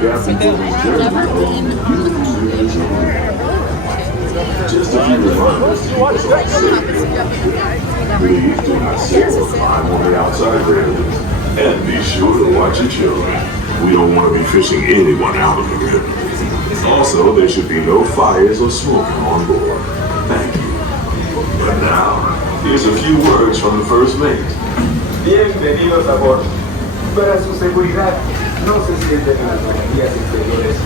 Just a few reminders to keep us all safe. Please do not sit or climb on the outside railings. And be sure to watch your children. We don't want to be fishing anyone out of the river. Also, there should be no fires or smoking on board. Thank you. But now, here's a few words from the first mate. Bienvenidos a bordo. Para su seguridad, no se sienten en las galerías exteriores.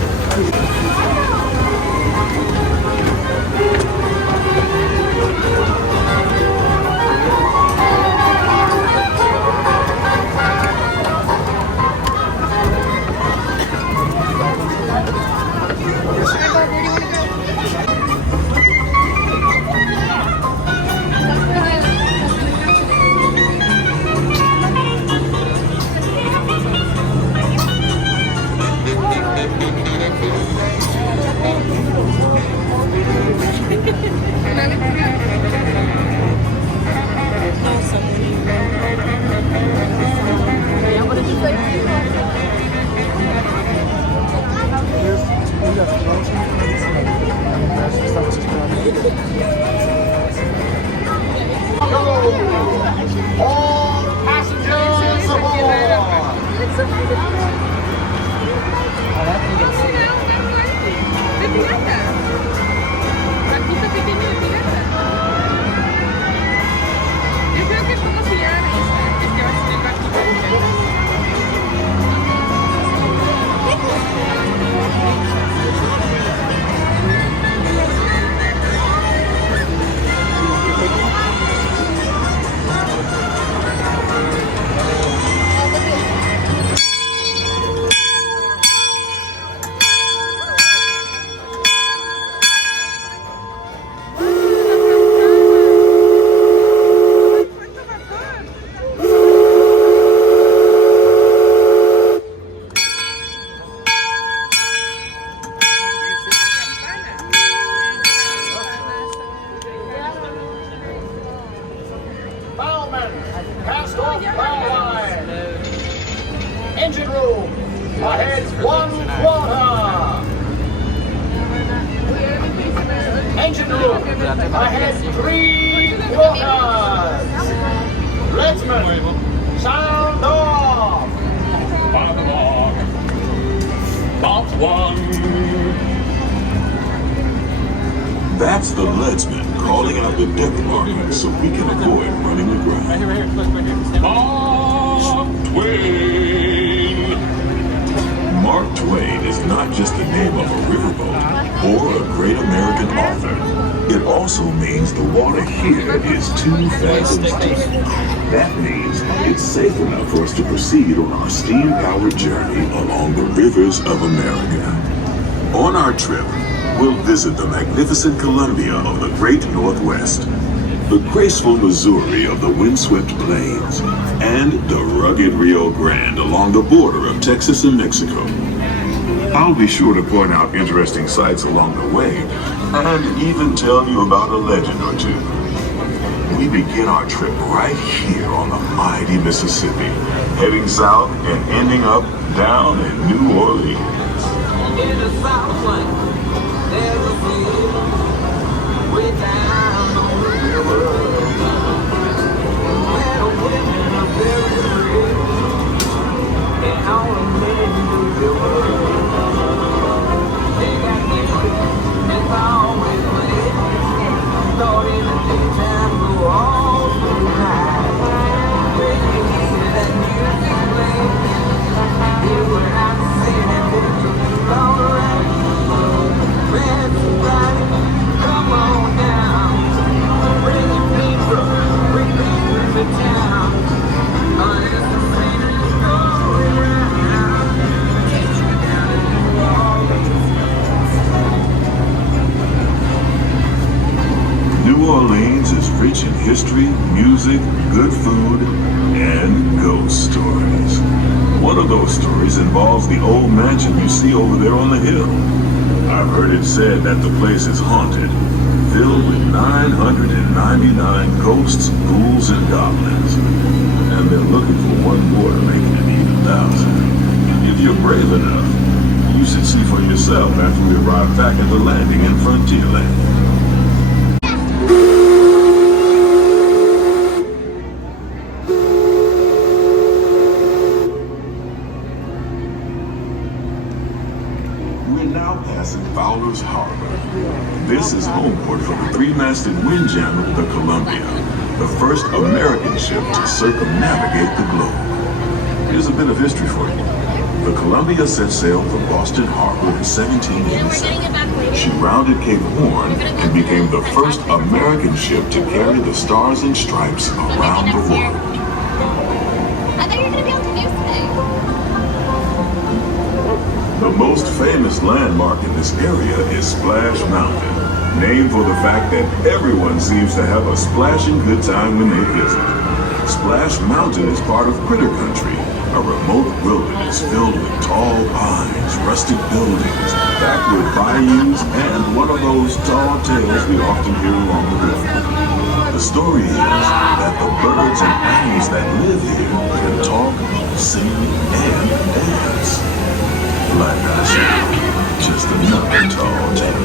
All passengers aboard! Cast off bow line. Engine room. Ahead 1 quarter. Engine room. Ahead 3 quarters. Leadsman. Sound off. By the log. Bob 1. That's the leadsman calling out the deck markers so we can avoid running aground. Right here. Mark Twain. Mark Twain is not just the name of a riverboat or a great American author. It also means the water here is 2 fathoms deep. That means it's safe enough for us to proceed on our steam-powered journey along the rivers of America. On our trip, we'll visit the magnificent Columbia of the Great Northwest, the graceful Missouri of the windswept plains, and the rugged Rio Grande along the border of Texas and Mexico. I'll be sure to point out interesting sights along the way, and even tell you about a legend or two. We begin our trip right here on the mighty Mississippi, heading south and ending up down in New Orleans. In the Southland. There's a field way down on the river where the women are very rich and all the men do the work. They got music that's always playing. Thought in the daytime go all through the night. When you hear that music play, hear what I'm saying and it's alright. Come on down, bring the people, bring the town. It's the same story around. Take you down to New Orleans. New Orleans is rich in history, music, good food, and ghost stories. One of those stories involves the old mansion you see over there on the hill. I've heard it said that the place is haunted, filled with 999 ghosts, ghouls, and goblins. And they're looking for one more to make it an even 1,000. If you're brave enough, You should see for yourself after we arrive back at the landing in Frontierland. We're now passing Fowler's Harbor. This is homeport for the three-masted windjammer, the Columbia, the first American ship to circumnavigate the globe. Here's a bit of history for you. The Columbia set sail from Boston Harbor in 1787. She rounded Cape Horn and became the first American ship to carry the Stars and Stripes around the world. I thought you were going to be able to do today. The most famous landmark in this area is Splash Mountain, named for the fact that everyone seems to have a splashing good time when they visit. Splash Mountain is part of Critter Country, a remote wilderness filled with tall pines, rustic buildings, backward bayous, and one of those tall tales we often hear along the river. The story is that the birds and animals that live here can talk, sing, and dance. Like I said, just another tall tale.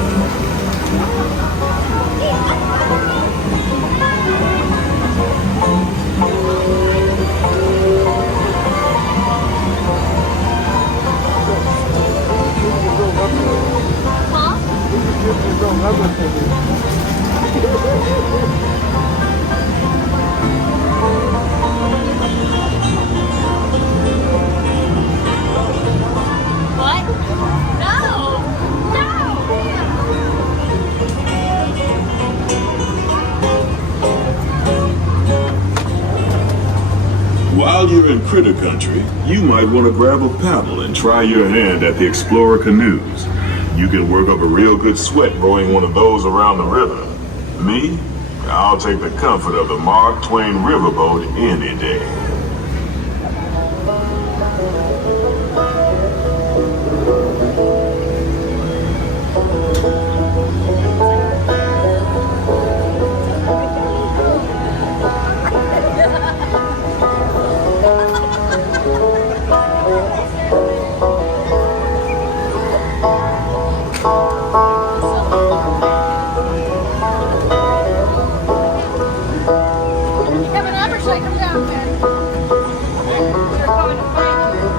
What? No! No! While you're in Critter Country, you might want to grab a paddle and try your hand at the Explorer canoes. You can work up a real good sweat rowing one of those around the river. Me? I'll take the comfort of the Mark Twain riverboat any day. Kevin Abershake, come down there. They're coming to find you.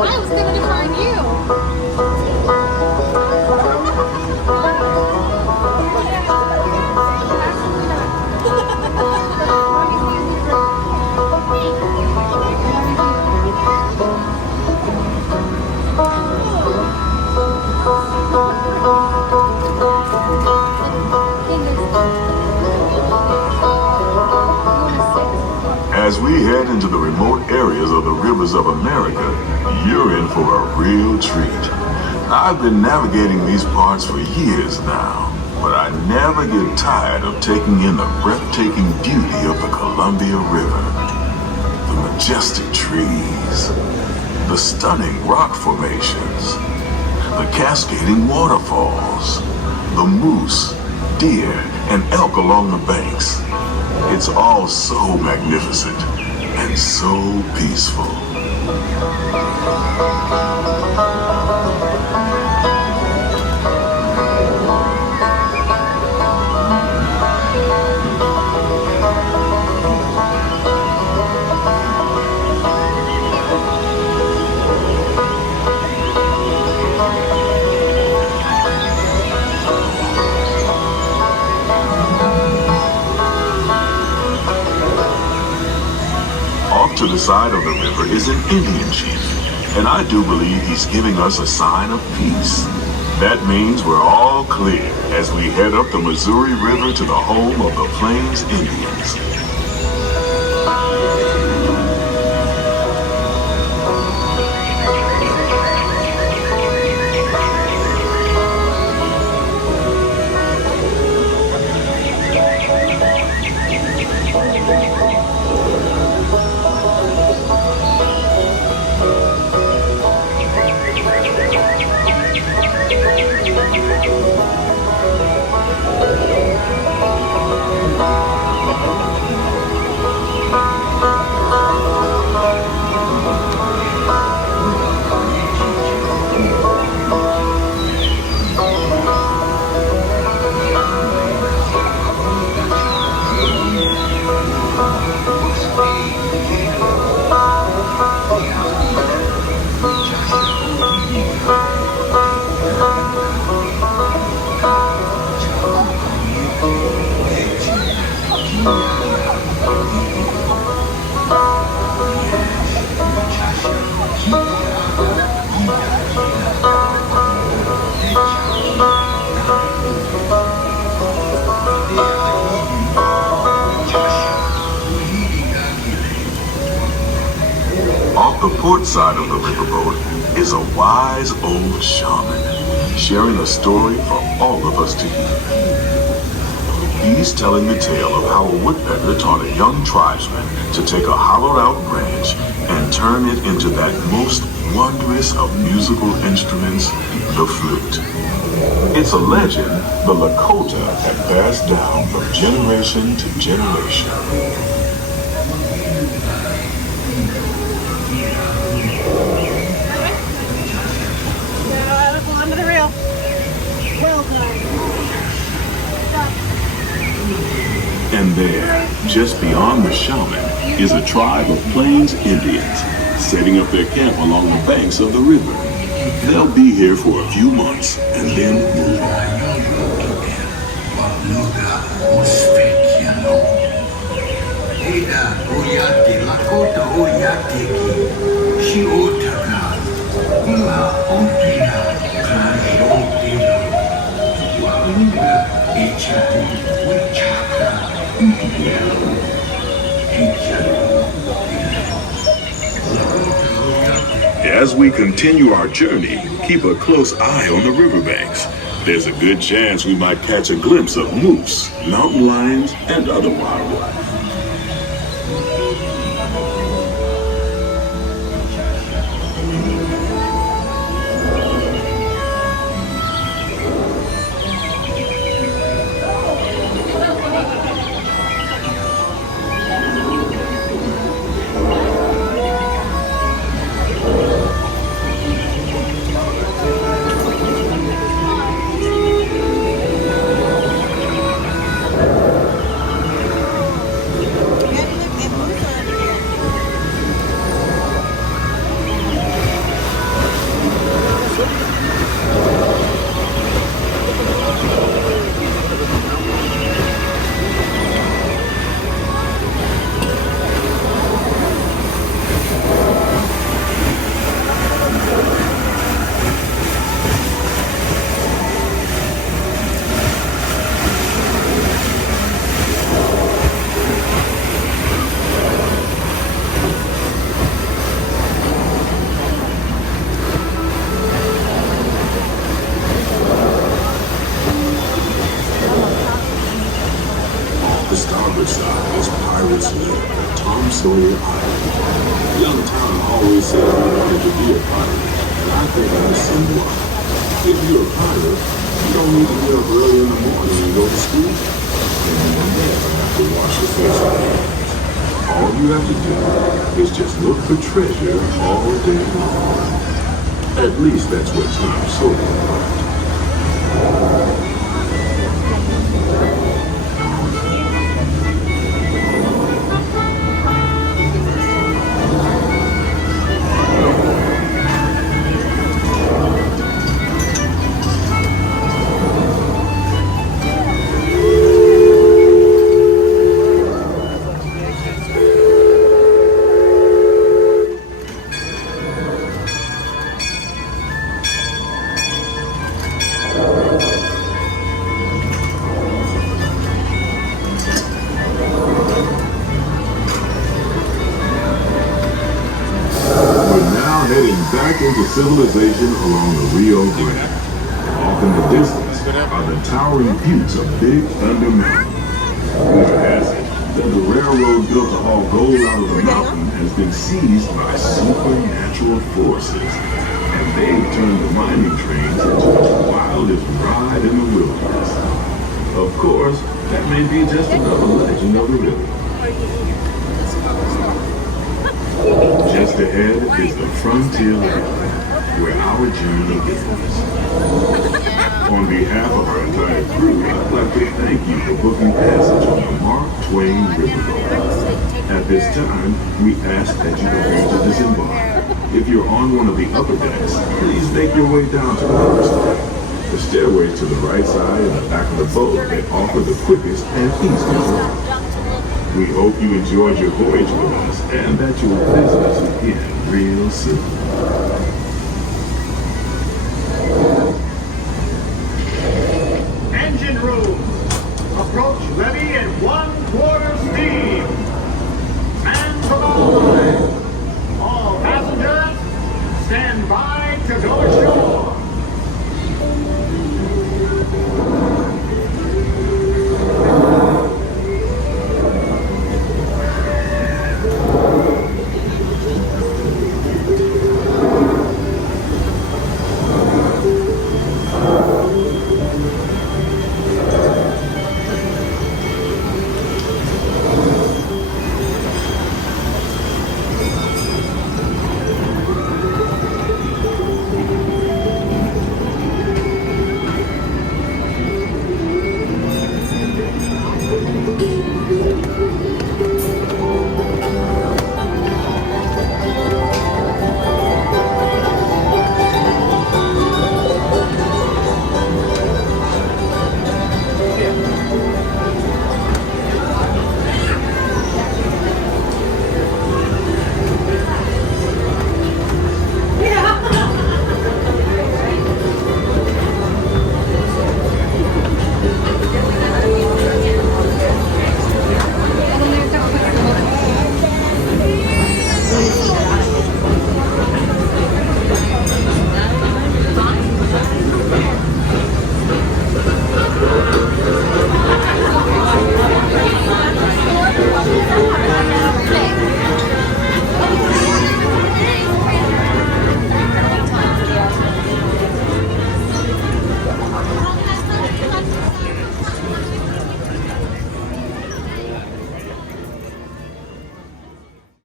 I was going to find you. As we head into the remote areas of the rivers of America, you're in for a real treat. I've been navigating these parts for years now, but I never get tired of taking in the breathtaking beauty of the Columbia River. The majestic trees, the stunning rock formations, the cascading waterfalls, the moose, deer, and elk along the banks. It's all so magnificent and so peaceful. To the side of the river is an Indian chief, and I do believe he's giving us a sign of peace. That means we're all clear as we head up the Missouri River to the home of the Plains Indians. The port side of the riverboat is a wise old shaman sharing a story for all of us to hear. He's telling the tale of how a woodpecker taught a young tribesman to take a hollowed-out branch and turn it into that most wondrous of musical instruments, the flute. It's a legend the Lakota had passed down from generation to generation. Onto the rail. Well done. And there, just beyond the shaman, is a tribe of Plains Indians setting up their camp along the banks of the river. They'll be here for a few months and then move on. As we continue our journey, keep a close eye on the riverbanks. There's a good chance we might catch a glimpse of moose, mountain lions, and other wildlife. Treasure all day long. At least that's what Tom Sawyer thought. Into civilization along the Rio Grande. Off in the distance are the towering buttes of Big Thunder Mountain. Rumor has it that the railroad built to haul gold out of the mountain has been seized by supernatural forces, and they've turned the mining trains into the wildest ride in the wilderness. Of course, that may be just another legend of the river. Just ahead is the frontier land, where our journey begins. On behalf of our entire crew, I'd like to thank you for booking passage on the Mark Twain riverboat. At this time, we ask that you prepare to disembark. If you're on one of the upper decks, please make your way down to the upper side. The stairways to the right side and the back of the boat that offer the quickest and easiest route. We hope you enjoyed your voyage with us and that you'll visit us again real soon.